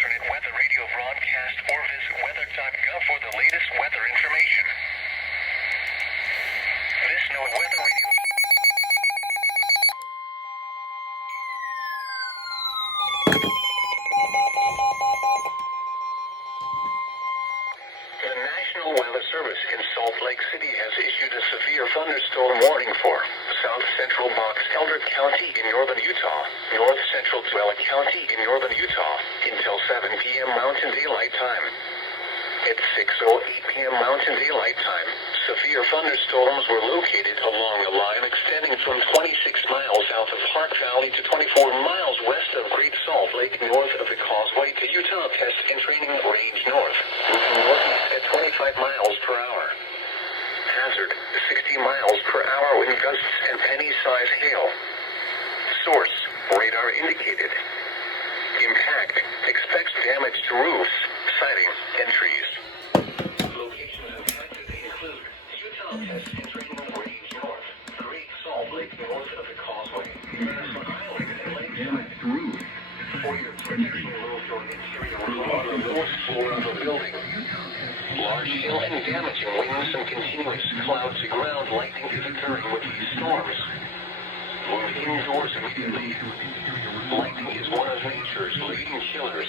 alternate weather radio broadcast or visit weather.gov for the latest weather information. This weather radio. The National Weather Service in Salt Lake City has issued a severe thunderstorm warning for south central Box Elder County in northern Utah, north central Tooele County in northern Utah until 7 p.m. Mountain Daylight Time. At 6:08 p.m. Mountain Daylight Time, severe thunderstorms were located along a line extending from 26 miles south of Park Valley to 24 miles west of Great Salt Lake north of the Causeway to Utah Test and Training Range North, moving northeast at 25 miles per hour. Hazard, 60 miles per hour wind gusts and penny-size hail. Source, radar indicated. Impact, expects damage to roofs, siding, and trees. Locations affected include Utah Test and Training Range North, Great Salt Lake north of the Causeway, Madison Island, and Lakeside. Roof. For your protection, move your interior roof on the lowest floor of a building. Large hail and damaging winds and continuous cloud-to-ground lightning is occurring with these storms. Move indoors immediately. Lightning is one of nature's leading killers.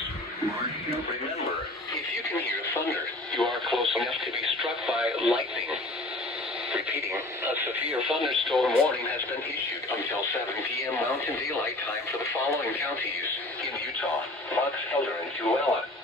Remember, if you can hear thunder, you are close enough to be struck by lightning. Repeating, a severe thunderstorm warning has been issued until 7 p.m. Mountain Daylight Time for the following counties in Utah: Box Elder and Tooele.